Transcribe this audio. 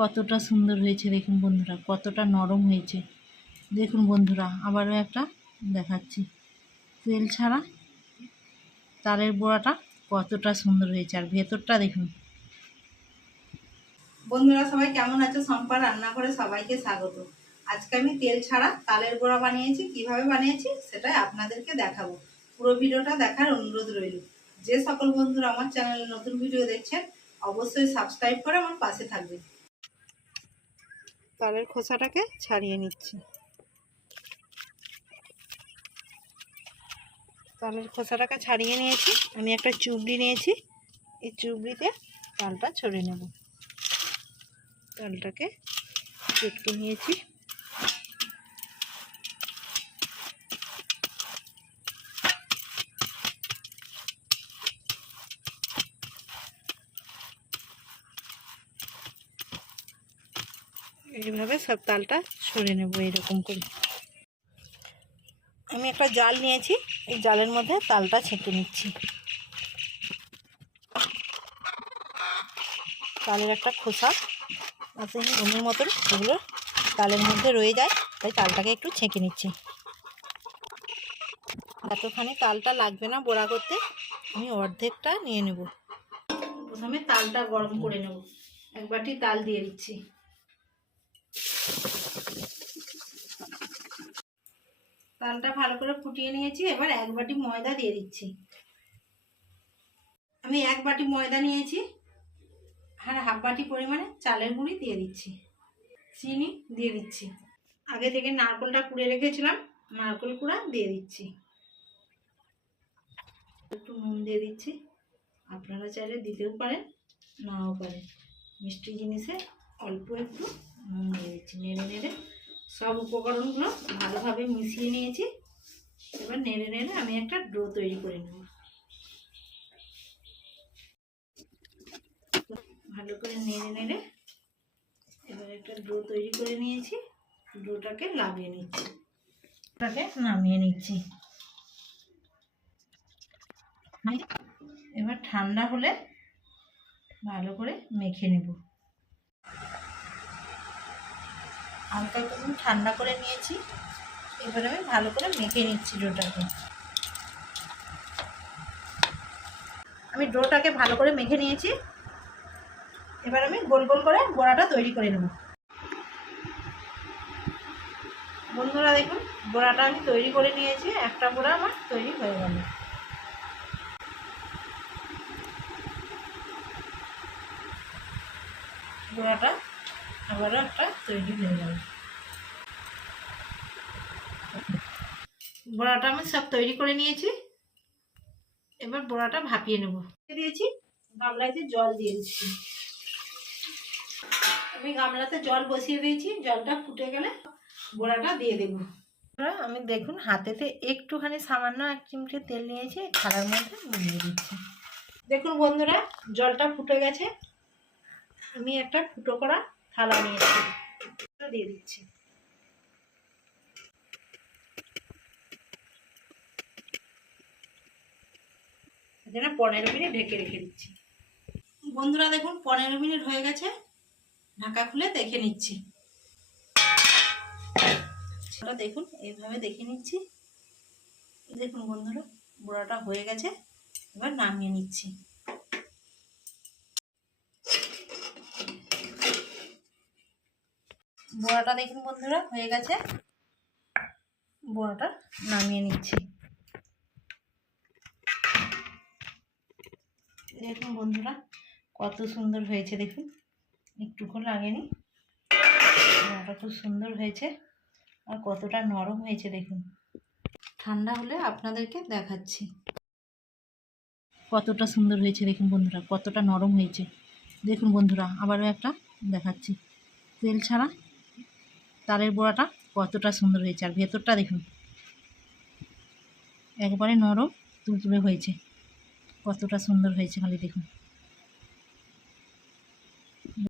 কতটা সুন্দর হয়েছে দেখুন বন্ধুরা, কতটা নরম হয়েছে। দেখুন বন্ধুরা, আবারও একটা দেখাচ্ছি। তেল ছাড়া তালের বড়াটা কতটা সুন্দর হয়েছে, আর ভেতরটা দেখুন। বন্ধুরা, সবাই কেমন আছো? সম্পা রান্না করে সবাইকে স্বাগত। আজকে আমি তেল ছাড়া তালের বড়া বানিয়েছি। কীভাবে বানিয়েছি সেটাই আপনাদেরকে দেখাবো। পুরো ভিডিওটা দেখার অনুরোধ রইল। যে সকল বন্ধুরা আমার চ্যানেলে নতুন ভিডিও দেখছেন, অবশ্যই সাবস্ক্রাইব করে আমার পাশে থাকবে তালের খোসাটাকে ছাড়িয়ে নিচ্ছি। তালের খোসাটাকে ছাড়িয়ে নিয়েছি। আমি একটা চুবড়ি নিয়েছি। এই চুবড়িতে তালটা ছড়িয়ে নেব। তালটাকে চটকে নিয়েছি। এইভাবে সব তালটা সরে নেব এরকম করে। আমি একটা জাল নিয়েছি, এই জালের মধ্যে তালটা ছেঁকে নিচ্ছি। তালের একটা খোসা আছে ঘুমের মতন এগুলো তালের মধ্যে রয়ে যায়, তাই তালটাকে একটু ছেঁকে নিচ্ছি। এতখানি তালটা লাগবে না বড়া করতে, আমি অর্ধেকটা নিয়ে নেব। প্রথমে তালটা গরম করে নেব। এক বাটি তাল দিয়ে দিচ্ছি। তালটা ভালো করে ফুটিয়ে নিয়েছি, এবার এক বাটি ময়দা দিয়ে দিচ্ছি। আমি এক বাটি ময়দা নিয়েছি আর হাফ বাটি পরিমাণে চালের গুঁড়ি দিয়ে দিচ্ছি, চিনি দিয়ে দিচ্ছি। আগে থেকে নারকোলটা কুড়ে রেখেছিলাম, নারকোল কুড়া দিয়ে দিচ্ছি। একটু নুন দিয়ে দিচ্ছি, আপনারা চাইলে দিতেও পারেন, নাও পারেন। মিষ্টি জিনিসে অল্প একটু নুন দিয়ে দিচ্ছি, নেড়ে নেড়ে। সব উপকরণগুলো ভালোভাবে মিশিয়ে নিয়েছি। এবার নেড়ে নেড়ে আমি একটা ডো তৈরি করে নেব। ভালো করে নেড়ে নেড়ে এবার একটা ডো তৈরি করে নিয়েছি। ডোটাকে লাগিয়ে নিচ্ছি। ওটাকে নামিয়ে নিচ্ছি। এবার ঠান্ডা হলে ভালো করে মেখে নেব। হালকা একটু ঠান্ডা করে নিয়েছি। এবার আমি ভালো করে মেখে নিচ্ছি ডোটাকে। আমি ডোটাকে ভালো করে মেখে নিয়েছি। এবার আমি গোল গোল করে বড়াটা তৈরি করে নেব। বন্ধুরা দেখুন, বড়াটা আমি তৈরি করে নিয়েছি। একটা বড়া আমার তৈরি হয়ে গেল। বড়াটা আবারও একটা তৈরি হয়ে গেল। বড়াটা আমি সব তৈরি করে নিয়েছি। এবার বড়াটা ভাপিয়ে নেব। দিয়েছি গামলাতে জল দিয়ে দিচ্ছি। আমি গামলাতে জল বসিয়ে দিয়েছি। জলটা ফুটে গেলে বড়াটা দিয়ে দেব। আমি দেখুন, হাতেতে একটুখানি সামান্য এক চিমটে তেল নিয়েছি থালার মধ্যে দিয়ে দিচ্ছি। দেখুন বন্ধুরা, জলটা ফুটে গেছে। আমি একটা ফুটো করা থালা নিয়েছি। দিয়ে দিচ্ছি। এখানে পনেরো মিনিট ঢেকে রেখে দিচ্ছি। বন্ধুরা, দেখুন, পনেরো মিনিট হয়ে গেছে। ঢাকা খুলে দেখে নিচ্ছি। দেখুন, এইভাবে দেখে নিচ্ছি। দেখুন, বন্ধুরা বুড়াটা হয়ে গেছে। এবার নামিয়ে নিচ্ছি। বড়াটা দেখুন বন্ধুরা, হয়ে গেছে। বড়াটা নামিয়ে নিচ্ছি। দেখুন বন্ধুরা, কত সুন্দর হয়েছে দেখুন। একটুকু লাগেনি বড়াটা খুব সুন্দর হয়েছে আর কতটা নরম হয়েছে দেখুন। ঠান্ডা হলে আপনাদেরকে দেখাচ্ছি। কতটা সুন্দর হয়েছে দেখুন বন্ধুরা, কতটা নরম হয়েছে। দেখুন বন্ধুরা, আবারও একটা দেখাচ্ছি। তেল ছাড়া তালের বড়াটা কতটা সুন্দর হয়েছে, আর ভেতরটা দেখুন। একবারে নরম, তুলতুলে হয়েছে। কতটা সুন্দর হয়েছে খালি দেখুন।